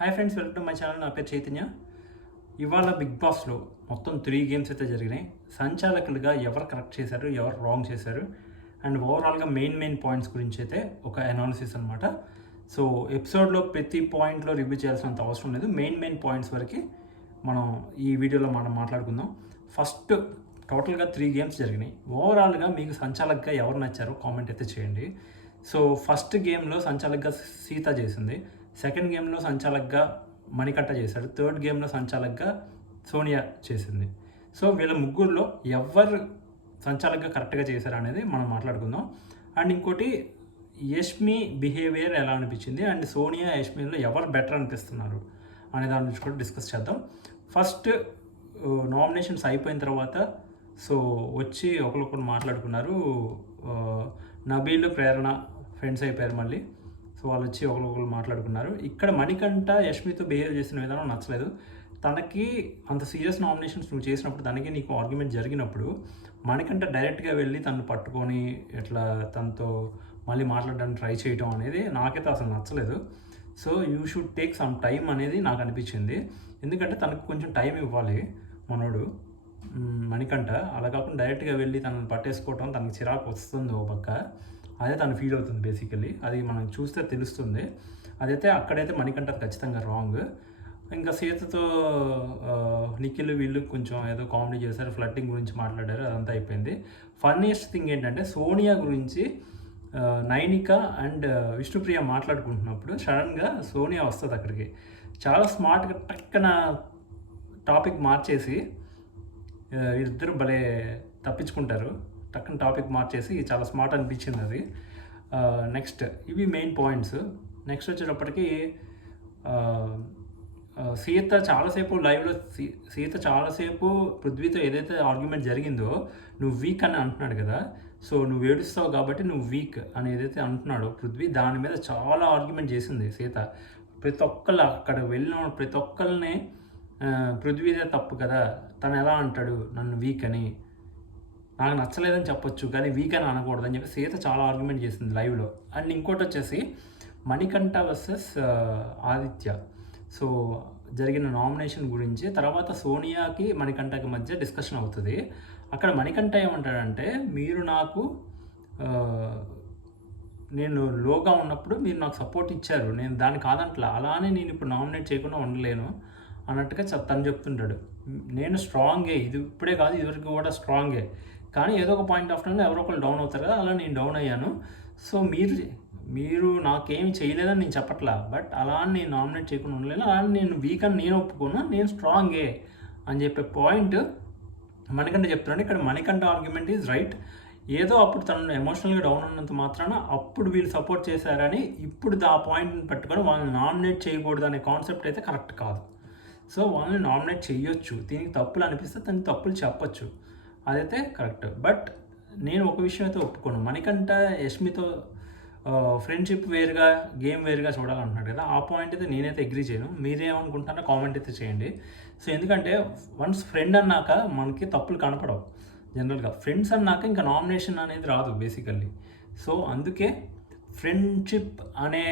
Hi friends, welcome to my channel. నా పేరు చైతన్య. ఇవాళ బిగ్ బాస్లో మొత్తం 3 గేమ్స్ అయితే జరిగినాయి. సంచాలకులుగా ఎవరు కరెక్ట్ చేశారు, ఎవరు రాంగ్ చేశారు, అండ్ ఓవరాల్గా మెయిన్ పాయింట్స్ గురించి అయితే ఒక అనాలిసిస్ అనమాట. సో ఎపిసోడ్లో ప్రతి పాయింట్లో రివ్యూ చేయాల్సినంత అవసరం లేదు. మెయిన్ పాయింట్స్ వరకు మనం ఈ వీడియోలో మాట్లాడుకుందాం. ఫస్ట్ టోటల్గా 3 గేమ్స్ జరిగినాయి. ఓవరాల్గా మీకు సంచాలకుగా ఎవరు నచ్చారో కామెంట్ అయితే చేయండి. సో ఫస్ట్ గేమ్లో సంచాలకుగా సీత చేసింది, సెకండ్ గేమ్లో సంచాలకుగా మణికంఠ చేశాడు, థర్డ్ గేమ్లో సంచాలకుగా సోనియా చేసింది. సో వీళ్ళ ముగ్గురులో ఎవరు సంచాలకుగా కరెక్ట్గా చేశారు అనేది మనం మాట్లాడుకుందాం. అండ్ ఇంకోటి, యష్మి బిహేవియర్ ఎలా అనిపించింది, అండ్ సోనియా యష్మిలో ఎవరు బెటర్ అనిపిస్తున్నారు అనే దాని గురించి కూడా డిస్కస్ చేద్దాం. ఫస్ట్ నామినేషన్స్ అయిపోయిన తర్వాత సో వచ్చి ఒకరికొకరు మాట్లాడుకున్నారు. నబీల్, ప్రేరణ ఫ్రెండ్స్ అయిపోయారు మళ్ళీ. సో వాళ్ళు వచ్చి ఒకరికొకరు మాట్లాడుకున్నారు. ఇక్కడ మణికంఠ యష్మితో బిహేవ్ చేసిన విధానం నచ్చలేదు. తనకి అంత సీరియస్ నామినేషన్స్ నువ్వు చేసినప్పుడు, తనకి నీకు ఆర్గ్యుమెంట్ జరిగినప్పుడు మణికంఠ డైరెక్ట్గా వెళ్ళి తను పట్టుకొని ఇట్లా తనతో మళ్ళీ మాట్లాడడానికి ట్రై చేయడం అనేది నాకైతే అసలు నచ్చలేదు. So you should take some time అనేది నాకు అనిపించింది. ఎందుకంటే తనకు కొంచెం టైం ఇవ్వాలి మనోడు మణికంఠ. అలా కాకుండా డైరెక్ట్గా వెళ్ళి తనని పట్టేసుకోవటం తనకి చిరాకు వస్తుంది ఓ పక్క. అదే తను ఫీల్ అవుతుంది బేసికల్లీ. అది మనం చూస్తే తెలుస్తుంది. అదైతే అక్కడైతే మణికంఠ ఖచ్చితంగా రాంగ్. ఇంకా సీతతో నిఖిల్ వీళ్ళు కొంచెం ఏదో కామెడీ చేశారు, ఫ్లట్టింగ్ గురించి మాట్లాడారు, అదంతా అయిపోయింది. ఫన్నీయెస్ట్ థింగ్ ఏంటంటే సోనియా గురించి నైనిక అండ్ విష్ణుప్రియ మాట్లాడుకుంటున్నప్పుడు సడన్గా సోనియా వస్తుంది అక్కడికి. చాలా స్మార్ట్గా టక్కన టాపిక్ మార్చేసి ఇద్దరు భలే తప్పించుకుంటారు. టక్కన టాపిక్ మార్చేసి చాలా స్మార్ట్ అనిపించింది అది. నెక్స్ట్ ఇవి మెయిన్ పాయింట్స్. నెక్స్ట్ వచ్చేటప్పటికి సీత చాలాసేపు లైవ్లో సీత చాలాసేపు పృథ్వీతో ఏదైతే ఆర్గ్యుమెంట్ జరిగిందో, నువ్వు వీక్ అని అంటున్నాడు కదా. సో నువ్వు ఏడుస్తావు కాబట్టి నువ్వు వీక్ అని ఏదైతే అంటున్నాడో పృథ్వీ, దాని మీద చాలా ఆర్గ్యుమెంట్ చేసింది సీత. ప్రతి ఒక్కళ్ళు అక్కడ వెళ్ళిన ప్రతి ఒక్కరిని పృథ్వీదే తప్పు కదా, తను ఎలా అంటాడు నన్ను వీక్ అని, నాకు నచ్చలేదని చెప్పొచ్చు కానీ వీక్ అని అనకూడదని చెప్పి సీత చాలా ఆర్గ్యుమెంట్ చేసింది లైవ్లో. అండ్ ఇంకోటి వచ్చేసి మణికంఠ వర్సెస్ ఆదిత్య. సో జరిగిన నామినేషన్ గురించి తర్వాత సోనియాకి మణికంఠకి మధ్య డిస్కషన్ అవుతుంది. అక్కడ మణికంఠ ఏమంటాడంటే, మీరు నాకు నేను లోగా ఉన్నప్పుడు మీరు నాకు సపోర్ట్ ఇచ్చారు, నేను దాన్ని కాదంట్లా, అలానే నేను ఇప్పుడు నామినేట్ చేయకుండా ఉండలేను అన్నట్టుగా తను చెప్తుంటాడు. నేను స్ట్రాంగే, ఇది ఇప్పుడే కాదు ఇదివరకు కూడా స్ట్రాంగే, కానీ ఏదో ఒక పాయింట్ ఆఫ్ టైంలో ఎవరో ఒకరు డౌన్ అవుతారు కదా, అలా నేను డౌన్ అయ్యాను. సో మీరు నాకేమి చేయలేదని నేను చెప్పట్లా, బట్ అలా నేను నామినేట్ చేయకుండా ఉండలేను, అలా నేను వీక్ అని నేను ఒప్పుకున్నా, నేను స్ట్రాంగే అని చెప్పే పాయింట్ మణికంఠ చెప్తున్నాడు. ఇక్కడ మణికంఠ ఆర్గ్యుమెంట్ ఈజ్ రైట్. ఏదో అప్పుడు తను ఎమోషనల్గా డౌన్ ఉన్నంత మాత్రాన అప్పుడు వీళ్ళు సపోర్ట్ చేశారని ఇప్పుడు ఆ పాయింట్ని పట్టుకొని వాళ్ళని నామినేట్ చేయకూడదు అనే కాన్సెప్ట్ అయితే కరెక్ట్ కాదు. సో వాళ్ళని నామినేట్ చేయొచ్చు, దీనికి తప్పులు అనిపిస్తే తనకి తప్పులు చెప్పచ్చు, అదైతే కరెక్ట్. బట్ నేను ఒక విషయం అయితే ఒప్పుకోను, మణికంఠ యష్మితో ఫ్రెండ్షిప్ వేరుగా గేమ్ వేరుగా చూడాలంటున్నాడు కదా, ఆ పాయింట్ అయితే నేనైతే అగ్రీ చేయను. మీరేమనుకుంటారో కామెంట్ అయితే చేయండి. సో ఎందుకంటే వన్స్ ఫ్రెండ్ అన్నాక మనకి తప్పులు కనపడవు. జనరల్గా ఫ్రెండ్స్ అన్నాక ఇంకా నామినేషన్ అనేది రాదు బేసికల్లీ. సో అందుకే ఫ్రెండ్షిప్ అనే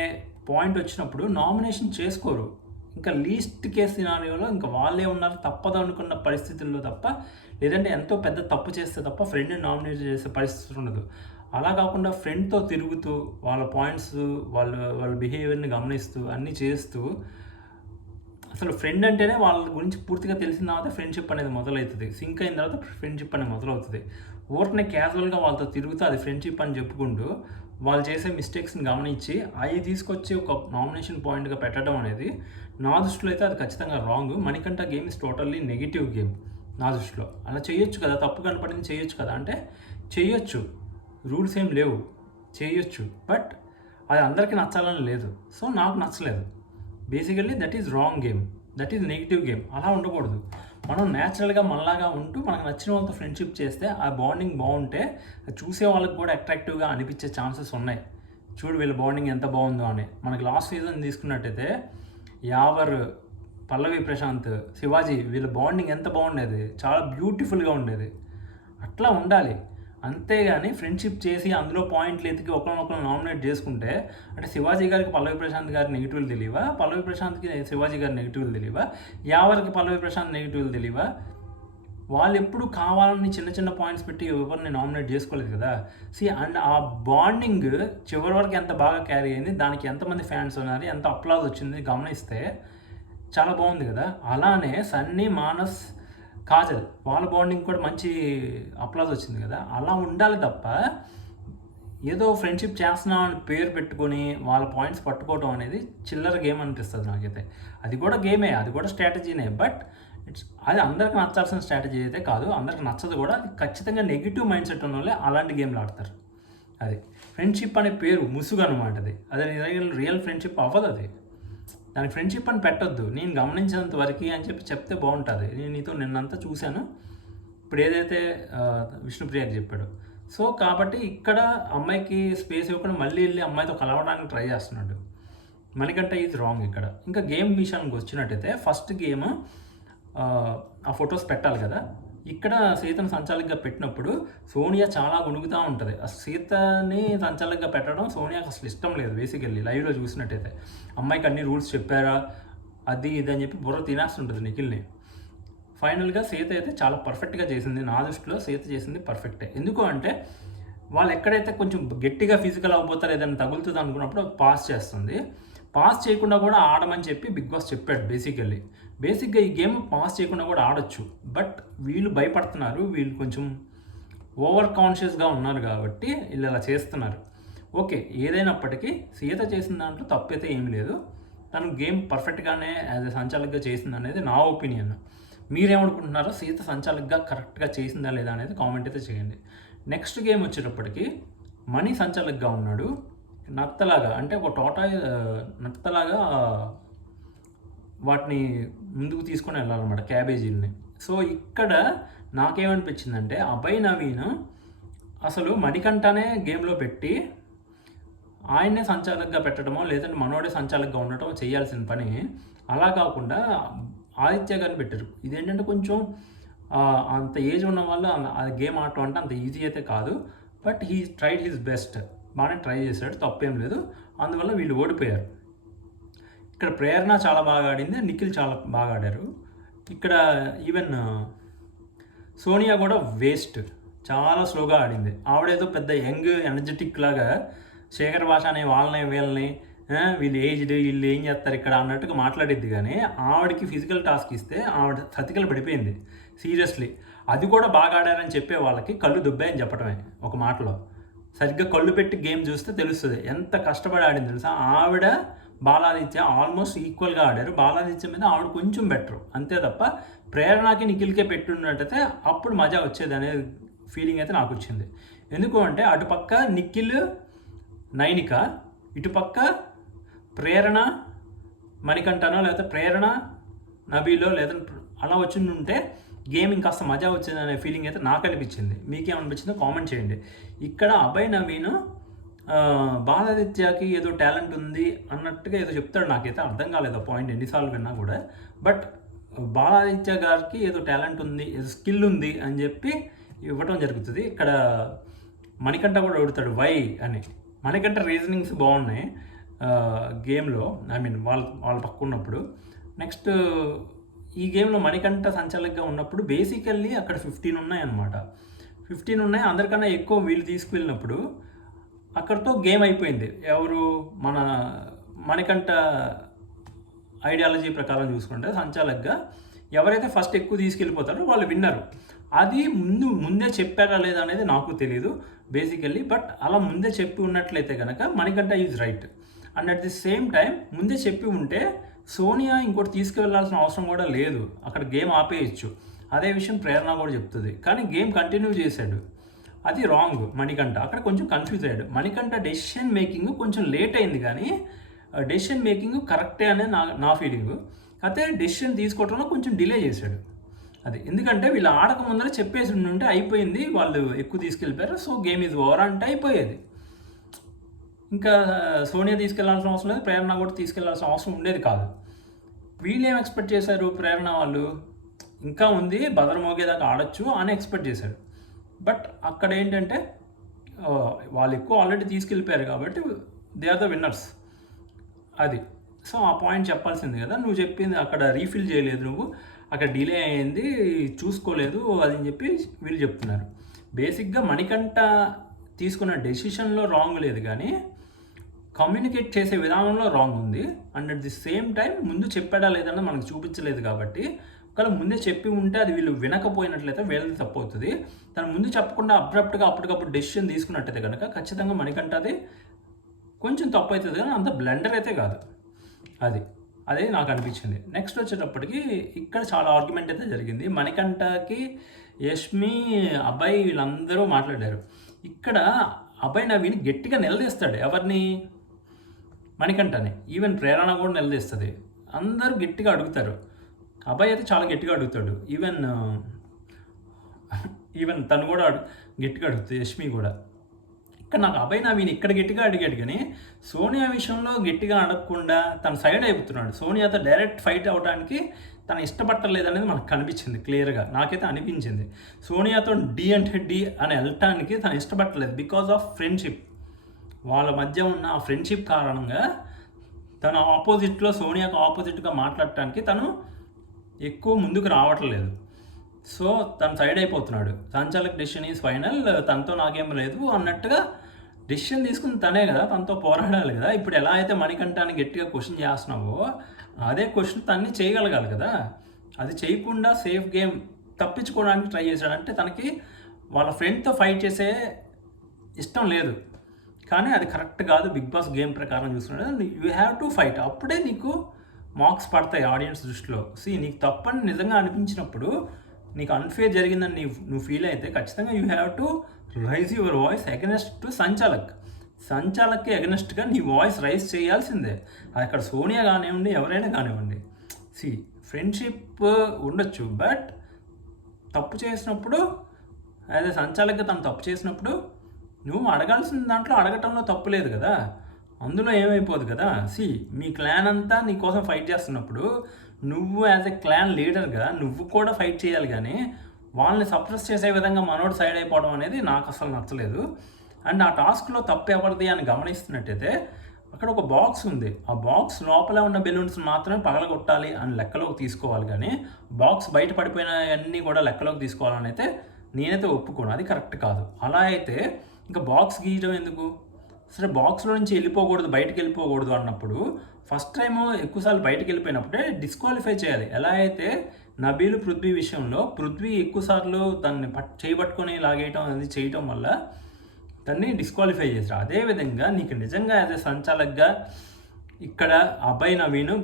పాయింట్ వచ్చినప్పుడు నామినేషన్ చేసుకోరు. ఇంకా లీస్ట్ కేస్ సినారియోలో ఇంకా వాళ్ళే ఉన్నారు తప్పదు అనుకున్న పరిస్థితుల్లో తప్ప, లేదంటే ఎంతో పెద్ద తప్పు చేస్తే తప్ప ఫ్రెండ్ని నామినేట్ చేసే పరిస్థితి ఉండదు. అలా కాకుండా ఫ్రెండ్తో తిరుగుతూ వాళ్ళ పాయింట్స్ వాళ్ళ బిహేవియర్ని గమనిస్తూ అన్నీ చేస్తూ, అసలు ఫ్రెండ్ అంటేనే వాళ్ళ గురించి పూర్తిగా తెలిసిన తర్వాత ఫ్రెండ్షిప్ అనేది మొదలవుతుంది, సింక్ అయిన తర్వాత ఫ్రెండ్షిప్ అనేది మొదలవుతుంది. ఊరికనే క్యాజువల్గా వాళ్ళతో తిరుగుతూ అది ఫ్రెండ్షిప్ అని చెప్పుకుంటూ వాళ్ళు చేసే మిస్టేక్స్ని గమనించి అవి తీసుకొచ్చి ఒక నామినేషన్ పాయింట్గా పెట్టడం అనేది నా దృష్టిలో అయితే అది ఖచ్చితంగా wrong. Manikanta game is totally negative game నా దృష్టిలో. అలా చేయొచ్చు కదా, తప్పు కనపడింది చేయొచ్చు కదా అంటే చేయొచ్చు, రూల్స్ ఏం లేవు, చేయొచ్చు. బట్ అది అందరికీ నచ్చాలని లేదు. సో నాకు నచ్చలేదు. Basically that is wrong game, that is negative game. అలా ఉండకూడదు. మనం న్యాచురల్గా మనలాగా ఉంటూ మనకు నచ్చిన వాళ్ళతో ఫ్రెండ్షిప్ చేస్తే ఆ బాండింగ్ బాగుంటే చూసే వాళ్ళకి కూడా అట్రాక్టివ్గా అనిపించే ఛాన్సెస్ ఉన్నాయి. చూడు వీళ్ళ బాండింగ్ ఎంత బాగుందో అని. మనకి లాస్ట్ సీజన్ తీసుకున్నట్టయితే యావర్, పల్లవి ప్రశాంత్, శివాజీ వీళ్ళ బాండింగ్ ఎంత బాగుండేది, చాలా బ్యూటిఫుల్గా ఉండేది. అట్లా ఉండాలి. అంతేగాని ఫ్రెండ్షిప్ చేసి అందులో పాయింట్లు ఎతికి ఒకరినొకరు నామినేట్ చేసుకుంటే, అంటే శివాజీ గారికి పల్లవి ప్రశాంత్ గారి నెగిటివ్లు తెలియవా, పల్లవి ప్రశాంత్కి శివాజీ గారి నెగిటివ్లు తెలియవా, యావరికి పల్లవి ప్రశాంత్ నెగిటివ్లు తెలియవా? వాళ్ళు ఎప్పుడు కావాలని చిన్న చిన్న పాయింట్స్ పెట్టి ఎవరిని నామినేట్ చేసుకోలేదు కదా. అండ్ ఆ బాండింగ్ చివరి వరకు ఎంత బాగా క్యారీ అయింది, దానికి ఎంతమంది ఫ్యాన్స్ ఉన్నారు, ఎంత అప్లాజ్ వచ్చింది గమనిస్తే చాలా బాగుంది కదా. అలానే సన్నీ, మానస్, కాజల్ వాళ్ళ బాండింగ్ కూడా మంచి అప్లాజ్ వచ్చింది కదా. అలా ఉండాలి తప్ప ఏదో ఫ్రెండ్షిప్ చేస్తున్నాం అని పేరు పెట్టుకొని వాళ్ళ పాయింట్స్ పట్టుకోవడం అనేది చిల్లర గేమ్ అనిపిస్తుంది నాకైతే. అది కూడా గేమే, అది కూడా స్ట్రాటజీనే, బట్ అది అందరికి నచ్చాల్సిన స్ట్రాటజీ అయితే కాదు, అందరికి నచ్చదు కూడా. అది ఖచ్చితంగా నెగిటివ్ మైండ్ సెట్ ఉన్న వాళ్ళే అలాంటి గేమ్లు ఆడతారు. అది ఫ్రెండ్షిప్ అనే పేరు ముసుగు అనమాట. అది రియల్ ఫ్రెండ్షిప్ అవ్వదు. అది దానికి ఫ్రెండ్షిప్ అని పెట్టొద్దు. నేను గమనించినంత వరకు అని చెప్తే బాగుంటుంది. నేను నీతో నిన్నంతా చూశాను, ఇప్పుడు ఏదైతే విష్ణుప్రియకి చెప్పాడు. సో కాబట్టి ఇక్కడ అమ్మాయికి స్పేస్ ఇవ్వకుండా మళ్ళీ వెళ్ళి అమ్మాయితో కలవడానికి ట్రై చేస్తున్నాడు. మనకంటే ఇది రాంగ్. ఇక్కడ ఇంకా గేమ్ విషయానికి వచ్చినట్టయితే ఫస్ట్ గేమ్ ఆ ఫొటోస్ పెట్టాలి కదా. ఇక్కడ సీతను సంచాలకుగా పెట్టినప్పుడు సోనియా చాలా గుణుగుతూ ఉంటుంది. ఆ సీతని సంచాలకుగా పెట్టడం సోనియాకి అసలు ఇష్టం లేదు. బేసికల్లీ లైవ్లో చూసినట్టయితే అమ్మాయికి అన్ని రూల్స్ చెప్పారా అది ఇది అని చెప్పి బుర్ర తినేస్తుంటుంది నిఖిల్ని. ఫైనల్గా సీత అయితే చాలా పర్ఫెక్ట్గా చేసింది. నా దృష్టిలో సీత చేసింది పర్ఫెక్టే. ఎందుకు అంటే వాళ్ళు ఎక్కడైతే కొంచెం గట్టిగా ఫిజికల్ అవ్వబోతారు, ఏదైనా తగులుతుంది అనుకున్నప్పుడు పాస్ చేస్తుంది. పాస్ చేయకుండా కూడా ఆడమని చెప్పి బిగ్ బాస్ చెప్పాడు. బేసిక్గా ఈ గేమ్ పాస్ చేయకుండా కూడా ఆడొచ్చు, బట్ వీళ్ళు భయపడుతున్నారు. వీళ్ళు కొంచెం ఓవర్ కాన్షియస్గా ఉన్నారు కాబట్టి వీళ్ళు అలా చేస్తున్నారు. ఓకే, ఏదైనప్పటికీ సీత చేసిన దాంట్లో తప్పైతే ఏమీ లేదు. తను గేమ్ పర్ఫెక్ట్గానే యాజ్ ఎ సంచాలకుగా చేసింది అనేది నా ఒపీనియన్. మీరేమనుకుంటున్నారో సీత సంచాలకుగా కరెక్ట్గా చేసిందా లేదా అనేది కామెంట్ అయితే చేయండి. నెక్స్ట్ గేమ్ వచ్చేటప్పటికి మణి సంచాలకుగా ఉన్నాడు. నత్తలాగా అంటే ఒక నత్తలాగా వాటిని ముందుకు తీసుకొని వెళ్ళాలన్నమాట, క్యాబేజీలని. సో ఇక్కడ నాకేమనిపించిందంటే అభయ్ నవీన్ అసలు మణికంఠనే గేమ్లో పెట్టి ఆయన్నే సంచాలకుగా పెట్టడమో లేదంటే మనోడే సంచాలకుగా ఉండటం చేయాల్సిన పని. అలా కాకుండా ఆదిత్య గారిని పెట్టారు. ఇదేంటంటే కొంచెం అంత ఏజ్ ఉన్న వాళ్ళు ఆ గేమ్ ఆడటం అంటే అంత ఈజీ అయితే కాదు, but he tried his best. బాగానే ట్రై చేశాడు, తప్పేం లేదు. అందువల్ల వీళ్ళు ఓడిపోయారు. ఇక్కడ ప్రేరణ చాలా బాగా ఆడింది, నిఖిల్ చాలా బాగా ఆడారు. ఇక్కడ ఈవెన్ సోనియా కూడా వేస్ట్, చాలా స్లోగా ఆడింది. ఆవిడేదో పెద్ద యంగ్ ఎనర్జెటిక్ లాగా శేఖర్ భాష అనే వాళ్ళని వీళ్ళని వీళ్ళు ఏజ్డ్ వీళ్ళు ఏం చేస్తారు ఇక్కడ అన్నట్టుగా మాట్లాడిద్ది. కానీ ఆవిడకి ఫిజికల్ టాస్క్ ఇస్తే ఆవిడ సతికలు పడిపోయింది సీరియస్లీ. అది కూడా బాగా ఆడారని చెప్పే వాళ్ళకి కళ్ళు దుబ్బాయని చెప్పడమే ఒక మాటలో. సరిగ్గా కళ్ళు పెట్టి గేమ్ చూస్తే తెలుస్తుంది ఎంత కష్టపడి ఆడింది తెలుసా. ఆవిడ బాలాదిత్య ఆల్మోస్ట్ ఈక్వల్గా ఆడారు. బాలాదిత్య మీద ఆవిడ కొంచెం బెటరు, అంతే తప్ప ప్రేరణకి నిఖిల్కే పెట్టున్నట్టయితే అప్పుడు మజా వచ్చేది అనే ఫీలింగ్ అయితే నాకు వచ్చింది. ఎందుకు అంటే అటుపక్క నిఖిల్ నైనిక, ఇటుపక్క ప్రేరణ మణికంఠనో లేకపోతే ప్రేరణ నబీలో లేదా అలా వచ్చి ఉంటే గేమ్ ఇంకాస్త మజా వచ్చింది అనే ఫీలింగ్ అయితే నాకు అనిపించింది. మీకేమనిపించిందో కామెంట్ చేయండి. ఇక్కడ అభయ్ నవీన్ బాలాదిత్యకి ఏదో టాలెంట్ ఉంది అన్నట్టుగా ఏదో చెప్తాడు. నాకైతే అర్థం కాలేదు పాయింట్ ఎన్నిసార్లు విన్నా కూడా. బట్ బాలాదిత్య గారికి ఏదో టాలెంట్ ఉంది, ఏదో స్కిల్ ఉంది అని చెప్పి ఇవ్వటం జరుగుతుంది. ఇక్కడ మణికంఠ కూడా అడుగుతాడు వై అని. మణికంఠ రీజనింగ్స్ బాగున్నాయి గేమ్లో, ఐ మీన్ వాళ్ళ పక్క ఉన్నప్పుడు. నెక్స్ట్ ఈ గేమ్లో మణికంఠ సంచాలకుగా ఉన్నప్పుడు బేసికల్లీ అక్కడ 15 ఉన్నాయన్నమాట. 15 ఉన్నాయి, అందరికన్నా ఎక్కువ వీళ్ళు తీసుకువెళ్ళినప్పుడు అక్కడితో గేమ్ అయిపోయింది. ఎవరు మన మణికంఠ ఐడియాలజీ ప్రకారం చూసుకుంటే సంచాలకుగా ఎవరైతే ఫస్ట్ ఎక్కువ తీసుకెళ్ళిపోతారో వాళ్ళు విన్నరు. అది ముందే చెప్పారా లేదా అనేది నాకు తెలియదు బేసికల్లీ, బట్ అలా ముందే చెప్పి ఉన్నట్లయితే కనుక Manikanta is right. And at the same time ముందే చెప్పి ఉంటే సోనియా ఇంకోటి తీసుకువెళ్లాల్సిన అవసరం కూడా లేదు, అక్కడ గేమ్ ఆపేయచ్చు. అదే విషయం ప్రేరణ కూడా చెప్తుంది. కానీ గేమ్ కంటిన్యూ చేశాడు, అది రాంగ్. మణికంఠ అక్కడ కొంచెం కన్ఫ్యూజ్ అయ్యాడు. మణికంఠ డెసిషన్ మేకింగ్ కొంచెం లేట్ అయింది, కానీ డెసిషన్ మేకింగ్ కరెక్టే అనే నా ఫీలింగు. అయితే డెసిషన్ తీసుకోవడంలో కొంచెం డిలే చేశాడు. అది ఎందుకంటే వీళ్ళు ఆడక ముందర చెప్పేసి ఉంటే అయిపోయింది, వాళ్ళు ఎక్కువ తీసుకెళ్ళిపోయారు, సో గేమ్ ఈజ్ ఓవర్ అంటే అయిపోయేది. ఇంకా సోనియా తీసుకెళ్లాల్సిన అవసరం లేదు, ప్రేరణ కూడా తీసుకెళ్లాల్సిన అవసరం ఉండేది కాదు. వీళ్ళు ఏం ఎక్స్పెక్ట్ చేశారు, ప్రేరణ వాళ్ళు ఇంకా ఉంది బదర్ మోగేదాకా ఆడొచ్చు అని ఎక్స్పెక్ట్ చేశారు. బట్ అక్కడ ఏంటంటే వాళ్ళు ఎక్కువ ఆల్రెడీ తీసుకెళ్ళిపోయారు కాబట్టి దే ఆర్ ద విన్నర్స్. అది. సో ఆ పాయింట్ చెప్పాల్సింది కదా, నువ్వు చెప్పింది అక్కడ రీఫిల్ చేయలేదు, నువ్వు అక్కడ డిలే అయింది చూసుకోలేదు అది అని చెప్పి వీళ్ళు చెప్తున్నారు. బేసిక్గా మణికంఠ తీసుకున్న డెసిషన్లో రాంగ్ లేదు, కానీ కమ్యూనికేట్ చేసే విధానంలో రాంగ్ ఉంది. And at the same time ముందు చెప్పాడా లేదన్నా మనకు చూపించలేదు కాబట్టి, ఒకవేళ ముందే చెప్పి ఉంటే అది వీళ్ళు వినకపోయినట్లయితే వీళ్ళది తప్పు అవుతుంది. తను ముందు చెప్పకుండా అబ్రప్ట్గా అప్పటికప్పుడు డెసిషన్ తీసుకున్నట్టయితే కనుక ఖచ్చితంగా మణికంఠ అది కొంచెం తప్పు అవుతుంది, కానీ అంత బ్లెండర్ అయితే కాదు. అదే నాకు అనిపించింది. నెక్స్ట్ వచ్చేటప్పటికి ఇక్కడ చాలా ఆర్గ్యుమెంట్ అయితే జరిగింది. మణికంఠకి యష్మి అబ్బాయి వీళ్ళందరూ మాట్లాడారు. ఇక్కడ అబ్బాయి నవీన్ గట్టిగా నిలదీస్తాడు ఎవరిని, మణికంఠని. ఈవెన్ ప్రేరణ కూడా నిలదీస్తుంది. అందరూ గట్టిగా అడుగుతారు. అబ్బాయి అయితే చాలా గట్టిగా అడుగుతాడు. ఈవెన్ తను కూడా గట్టిగా అడుగుతుంది, యష్మి కూడా. ఇక్కడ నాకు అబ్బాయి నవీన్ ఇక్కడ గట్టిగా అడిగాడు, కానీ సోనియా విషయంలో గట్టిగా అడగకుండా తను సైడ్ అయిపోతున్నాడు. సోనియాతో డైరెక్ట్ ఫైట్ అవ్వడానికి తను ఇష్టపట్టలేదనేది మనకు కనిపించింది క్లియర్గా, నాకైతే అనిపించింది. సోనియాతో డి అంటే డి అని వెళ్ళటానికి తను ఇష్టపట్టలేదు బికాజ్ ఆఫ్ ఫ్రెండ్షిప్. వాళ్ళ మధ్య ఉన్న ఆ ఫ్రెండ్షిప్ కారణంగా తన ఆపోజిట్లో సోనియాకు ఆపోజిట్గా మాట్లాడటానికి తను ఎక్కువ ముందుకు రావట్లేదు. సో తను సైడ్ అయిపోతున్నాడు. సంచాలక్ డెసిషన్ ఈజ్ ఫైనల్, తనతో నాకేం లేదు అన్నట్టుగా డెసిషన్ తీసుకుని తనే కదా, తనతో పోరాడాలి కదా. ఇప్పుడు ఎలా అయితే మణికంఠాన్ని గట్టిగా క్వశ్చన్ చేస్తున్నావో అదే క్వశ్చన్ తన్ని చేయగలగాలి కదా. అది చేయకుండా సేఫ్ గేమ్ తప్పించుకోవడానికి ట్రై చేశాడు. అంటే తనకి వాళ్ళ ఫ్రెండ్తో ఫైట్ చేసే ఇష్టం లేదు, కానీ అది కరెక్ట్ కాదు. బిగ్ బాస్ గేమ్ ప్రకారం చూసుకున్నాడు, యూ హ్యావ్ టు ఫైట్. అప్పుడే నీకు మార్క్స్ పడతాయి ఆడియన్స్ దృష్టిలో. నీకు తప్పని నిజంగా అనిపించినప్పుడు, నీకు అన్ఫేర్ జరిగిందని నువ్వు ఫీల్ అయితే ఖచ్చితంగా you have to raise your voice against to సంచాలక్కి అగెనెస్ట్గా నీ వాయిస్ రైజ్ చేయాల్సిందే. అది అక్కడ సోనియా కానివ్వండి, ఎవరైనా కానివ్వండి. ఫ్రెండ్షిప్ ఉండొచ్చు, బట్ తప్పు చేసినప్పుడు అదే సంచాలక్గా తను తప్పు చేసినప్పుడు నువ్వు అడగాల్సిన దాంట్లో అడగటంలో తప్పు లేదు కదా, అందులో ఏమైపోదు కదా. మీ క్లాన్ అంతా నీ కోసం ఫైట్ చేస్తున్నప్పుడు నువ్వు యాజ్ ఎ క్లాన్ లీడర్గా నువ్వు కూడా ఫైట్ చేయాలి, కానీ వాళ్ళని సప్రెస్ చేసే విధంగా మనోడు సైడ్ అయిపోవడం అనేది నాకు అసలు నచ్చలేదు. అండ్ ఆ టాస్క్లో తప్పు ఎవరిది అని గమనిస్తున్నట్టయితే అక్కడ ఒక బాక్స్ ఉంది. ఆ బాక్స్ లోపల ఉన్న బెలూన్స్ మాత్రమే పగలగొట్టాలి అని లెక్కలోకి తీసుకోవాలి, కానీ బాక్స్ బయట పడిపోయినవన్నీ కూడా లెక్కలోకి తీసుకోవాలని అయితే నేనైతే ఒప్పుకోను. అది కరెక్ట్ కాదు. అలా అయితే ఇంకా బాక్స్ గీయడం ఎందుకు? సరే బాక్స్లో నుంచి బయటకు వెళ్ళిపోకూడదు అన్నప్పుడు ఫస్ట్ టైము ఎక్కువసార్లు బయటకు వెళ్ళిపోయినప్పుడే డిస్క్వాలిఫై చేయాలి. ఎలా అయితే నబీల్ పృథ్వీ విషయంలో పృథ్వీ ఎక్కువసార్లు తనని చేయబట్టుకొని లాగేయటం అనేది చేయటం వల్ల తన్ని డిస్క్వాలిఫై చేశారు. అదేవిధంగా నీకు నిజంగా యాజ్ ఏ సంచాలక్గా ఇక్కడ అబ్బాయి నవీన్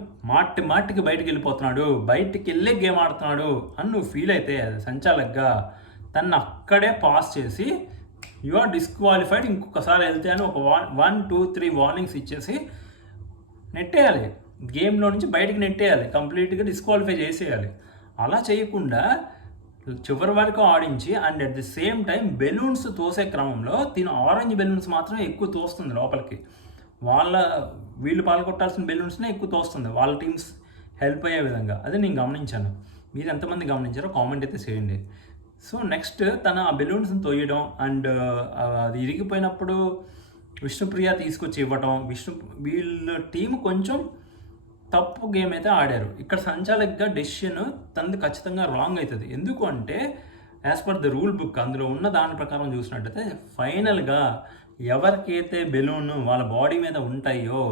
మాటికి బయటకు వెళ్ళిపోతున్నాడు, బయటికి వెళ్ళే గేమ్ ఆడుతున్నాడు అని నువ్వు ఫీల్ అయితే సంచాలక్గా తను అక్కడే పాస్ చేసి యు ఆర్ డిస్క్వాలిఫైడ్, ఇంకొకసారి వెళ్తే అని ఒక 1, 2, 3 వార్నింగ్స్ ఇచ్చేసి నెట్టేయాలి, గేమ్లో నుంచి బయటకు నెట్టేయాలి, కంప్లీట్గా డిస్క్వాలిఫై చేసేయాలి. అలా చేయకుండా చివరి వరకు ఆడించి and at the same time balloons తోసే క్రమంలో తిను ఆరెంజ్ బెలూన్స్ మాత్రమే ఎక్కువ తోస్తుంది లోపలికి. వీళ్ళు పాల్గొట్టాల్సిన బెలూన్స్నే ఎక్కువ తోస్తుంది వాళ్ళ టీమ్స్ హెల్ప్ అయ్యే విధంగా. అది నేను గమనించాను. మీరు ఎంతమంది గమనించారో కామెంట్ అయితే చేయండి. సో నెక్స్ట్ తన ఆ బెలూన్స్ని తోయడం అండ్ అది ఇరిగిపోయినప్పుడు విష్ణుప్రియ తీసుకొచ్చి ఇవ్వటం, వీళ్ళ టీం కొంచెం తప్పు గేమ్ అయితే ఆడారు. ఇక్కడ సంచాలక్గా డెసిషన్ తనది ఖచ్చితంగా రాంగ్ అవుతుంది. ఎందుకు అంటే as per the rule book అందులో ఉన్న దాని ప్రకారం చూసినట్టయితే ఫైనల్గా ఎవరికైతే బెలూన్ వాళ్ళ బాడీ మీద ఉంటాయో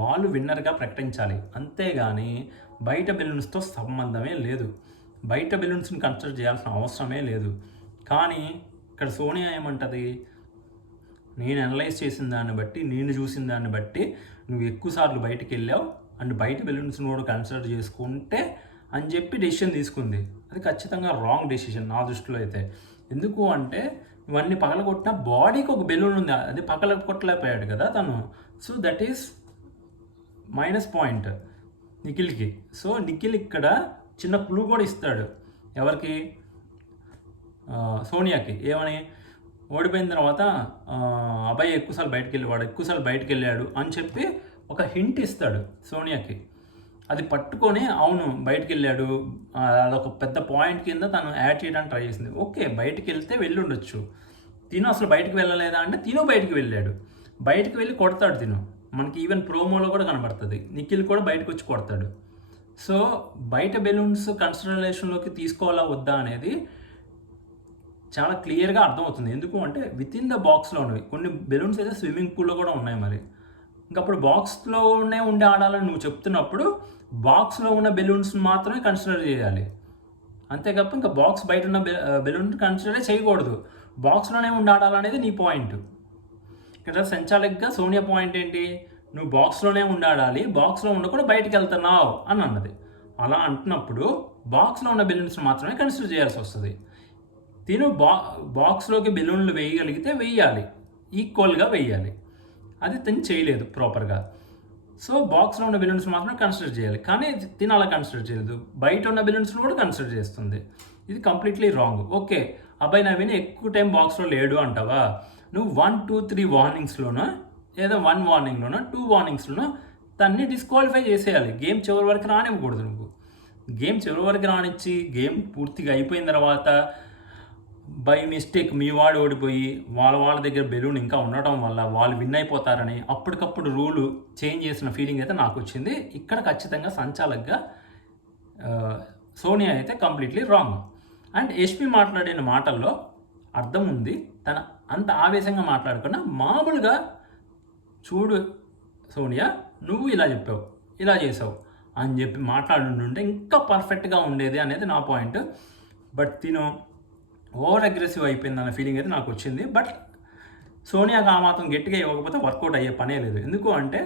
వాళ్ళు విన్నర్గా ప్రకటించాలి, అంతేగాని బయట బెలూన్స్తో సంబంధమే లేదు. బయట బెలూన్స్ని కన్సిడర్ చేయాల్సిన అవసరమే లేదు. కానీ ఇక్కడ సోనియా ఏమంటుంది, నేను అనలైజ్ చేసిన దాన్ని బట్టి, నేను చూసిన దాన్ని బట్టి నువ్వు ఎక్కువసార్లు బయటకు వెళ్ళావు అండ్ బయట బెలూన్స్ని కూడా కన్సిడర్ చేసుకుంటే అని చెప్పి డెసిషన్ తీసుకుంది. అది ఖచ్చితంగా రాంగ్ డెసిషన్ నా దృష్టిలో అయితే. ఎందుకు అంటే ఇవన్నీ పగలగొట్టిన బాడీకి ఒక బెలూన్ ఉంది, అది పగలగొట్టలేకపోయాడు కదా తను. So that is minus point నిఖిల్కి. సో నిఖిల్ ఇక్కడ చిన్న క్లూ కూడా ఇస్తాడు ఎవరికి, సోనియాకి. ఏమని, ఓడిపోయిన తర్వాత అబ్బాయి ఎక్కువసార్లు బయటకు వెళ్ళాడు అని చెప్పి ఒక హింట్ ఇస్తాడు సోనియాకి. అది పట్టుకొని అవును బయటికెళ్ళాడు, అదొక పెద్ద పాయింట్ కింద తను యాడ్ చేయడానికి ట్రై చేసింది. ఓకే. బయటికెళ్తే వెళ్ళుండొచ్చు. తిను అసలు బయటికి వెళ్ళలేదా అంటే తిను బయటికి వెళ్ళాడు. బయటికి వెళ్ళి కొడతాడు తిను. మనకి ఈవెన్ ప్రోమోలో కూడా కనబడుతది. నిఖిల్ కూడా బయటకొచ్చి కొడతాడు. సో, బయట బెలూన్స్ కన్సిడరేషన్‌లోకి తీసుకోవాలా వద్దా అనేది చాలా క్లియర్‌గా అర్థమవుతుంది. ఎందుకు అంటే వితిన్ ద బాక్స్‌లో ఉన్నవి. కొన్ని బెలూన్స్ అయితే స్విమ్మింగ్ పూల్‌లో కూడా ఉన్నాయి మరి. ఇంకప్పుడు బాక్స్‌లోనే ఉండి ఆడాలని నువ్వు చెప్తున్నప్పుడు, బాక్స్‌లో ఉన్న బెలూన్స్‌ని మాత్రమే కన్సిడర్ చేయాలి. అంతే తప్ప ఇంకా బాక్స్ బయట ఉన్న బెలూన్ కన్సిడరే చేయకూడదు. బాక్స్‌లోనే ఉండి ఆడాలనేది నీ పాయింట్. ఇక్కడ సంచాలకుగా సోనియా పాయింట్ ఏంటి? నువ్వు బాక్స్‌లోనే ఉండి ఆడాలి. బాక్స్‌లో ఉండకుండా బయటికెళ్తున్నావు అని అన్నది. అలా అంటున్నప్పుడు బాక్స్‌లో ఉన్న బెలూన్స్‌ని మాత్రమే కన్సిడర్ చేయాల్సొస్తది. తిను బాక్స్‌లోకి బెలూన్లు వేయగలిగితే వెయ్యాలి. ఈక్వల్‌గా వెయ్యాలి. అది తిను చేయలేదు ప్రాపర్‌గా. సో, బాక్స్‌లో ఉన్న బెలూన్స్ మాత్రం కన్సిడర్ చేయాలి. కానీ తిను అలా కన్సిడర్ చేయలేదు. బయట ఉన్న బెలూన్స్‌ని కూడా కన్సిడర్ చేస్తుంది. ఇది కంప్లీట్‌లీ రాంగ్. ఓకే. అబ్బాయి నవీన్ ఎక్కువ టైం బాక్స్‌లో లేడు అంటావా? నువ్వు 1, 2, 3 వార్నింగ్స్‌లోనో లేదా 1 వార్నింగ్‌లోనో, 2 వార్నింగ్స్‌లోనో తన్ని డిస్‌క్వాలిఫై చేసేయాలి. గేమ్ చివరి వరకు రానివ్వకూడదు నువ్వు. గేమ్ చివరి వరకు రానిచ్చి, గేమ్ పూర్తిగా అయిపోయిన తర్వాత బై మిస్టేక్ మీ వాడు ఓడిపోయి వాళ్ళ దగ్గర బెలూన్ ఇంకా ఉండటం వల్ల వాళ్ళు విన్ అయిపోతారని అప్పటికప్పుడు రూలు చేంజ్ చేసిన ఫీలింగ్ అయితే నాకు వచ్చింది. ఇక్కడ ఖచ్చితంగా సంచాలకుగా సోనియా అయితే కంప్లీట్లీ రాంగ్. అండ్ యష్మి మాట్లాడిన మాటల్లో అర్థం ఉంది. తన అంత ఆవేశంగా మాట్లాడకుండా మామూలుగా చూడు సోనియా, నువ్వు ఇలా చెప్పావు, ఇలా చేసావు అని చెప్పి మాట్లాడుంటే ఇంకా పర్ఫెక్ట్గా ఉండేది అనేది నా పాయింట్. బట్ తిను ఓవర్ అగ్రెసివ్ అయిపోయిందన్న ఫీలింగ్ అయితే నాకు వచ్చింది. బట్ సోనియాకి ఆ మాత్రం గట్టిగా ఇవ్వకపోతే వర్కౌట్ అయ్యే పనే లేదు. ఎందుకు అంటే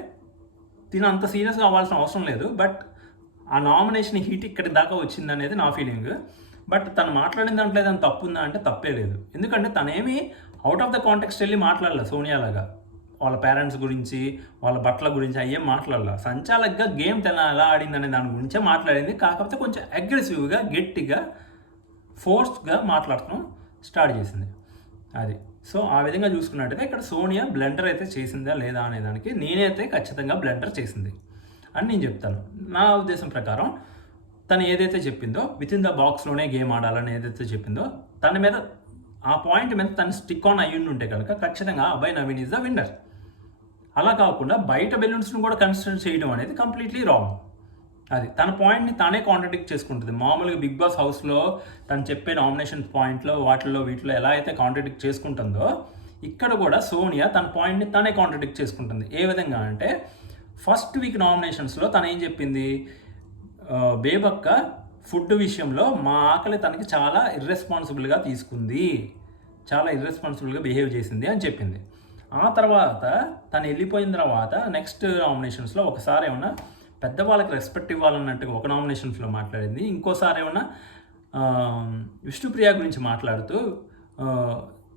తిను అంత సీరియస్గా అవ్వాల్సిన అవసరం లేదు. బట్ ఆ నామినేషన్ హీట్ ఇక్కడి దాకా వచ్చిందనేది నా ఫీలింగ్. బట్ తను మాట్లాడిన దాంట్లో ఏదైనా తప్పు ఉందా అంటే తప్పే లేదు. ఎందుకంటే తనేమి అవుట్ ఆఫ్ ద కాంటెక్స్ట్ వెళ్ళి మాట్లాడలేదు సోనియా లాగా. వాళ్ళ పేరెంట్స్ గురించి, వాళ్ళ బట్టల గురించి అయ్యేం మాట్లాడలేదు. సంచాలకుగా గేమ్ ఎలా ఆడిందనే దాని గురించే మాట్లాడింది. కాకపోతే కొంచెం అగ్రెసివ్గా, గట్టిగా, ఫోర్స్గా మాట్లాడటం స్టార్ట్ చేసింది. అది. సో, ఆ విధంగా చూసుకున్నట్టయితే ఇక్కడ సోనియా బ్లెండర్ అయితే చేసిందా లేదా అనే దానికి నేనైతే ఖచ్చితంగా బ్లెండర్ చేసింది అని నేను చెప్తాను. నా ఉద్దేశం ప్రకారం తను ఏదైతే చెప్పిందో వితిన్ ద బాక్స్‌లోనే గేమ్ ఆడాలని ఏదైతే చెప్పిందో తన మీద ఆ పాయింట్ మీద తను స్టిక్ ఆన్ అయ్యుండుంటే కనుక ఖచ్చితంగా Abhay Naveen is the winner. అలా కాకుండా బయట బెలూన్స్‌ని కూడా కన్సిడర్ చేయడం అనేది కంప్లీట్లీ రాంగ్. అది తన పాయింట్‌ని తానే కాంట్రడిక్ట్ చేసుకుంటుంది. మామూలుగా 'బిగ్ బాస్' హౌస్‌లో తను చెప్పే నామినేషన్ పాయింట్‌లో వాటిల్లో వీటిలో ఎలా అయితే కాంట్రడిక్ట్ చేసుకుంటుందో ఇక్కడ కూడా సోనియా తన పాయింట్‌ని తానే కాంట్రడిక్ట్ చేసుకుంటుంది. ఏ విధంగా అంటే ఫస్ట్ వీక్ నామినేషన్స్‌లో తను ఏం చెప్పింది? బేబక్క ఫుడ్ విషయంలో మా ఆకలి తనకి చాలా ఇర్రెస్పాన్సిబుల్‌గా తీసుకుంది. చాలా ఇర్రెస్పాన్సిబుల్‌గా బిహేవ్ చేసింది అని చెప్పింది. ఆ తర్వాత తను వెళ్ళిపోయిన తర్వాత నెక్స్ట్ నామినేషన్స్‌లో ఒకసారి ఏమన్నా పెద్దవాళ్ళకి రెస్పెక్ట్ ఇవ్వాలన్నట్టుగా ఒక నామినేషన్స్‌లో మాట్లాడింది. ఇంకోసారి ఏమన్నా విష్ణుప్రియ గురించి మాట్లాడుతూ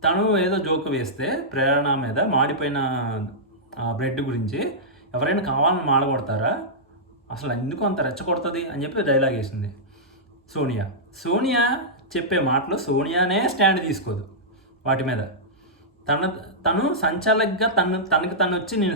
తను ఏదో జోక్ వేస్తే ప్రేరణ మీద మాడిపోయిన బ్రెడ్ గురించి ఎవరైనా కావాలని మాడగొడతారా? అసలు ఎందుకు అంత రెచ్చగొడుతుంది అని చెప్పి డైలాగ్ వేసింది సోనియా. సోనియా చెప్పే మాటలు సోనియానే స్టాండ్ తీసుకోదు వాటి మీద. తను సంచాలకుగా తనకి తను వచ్చి నేను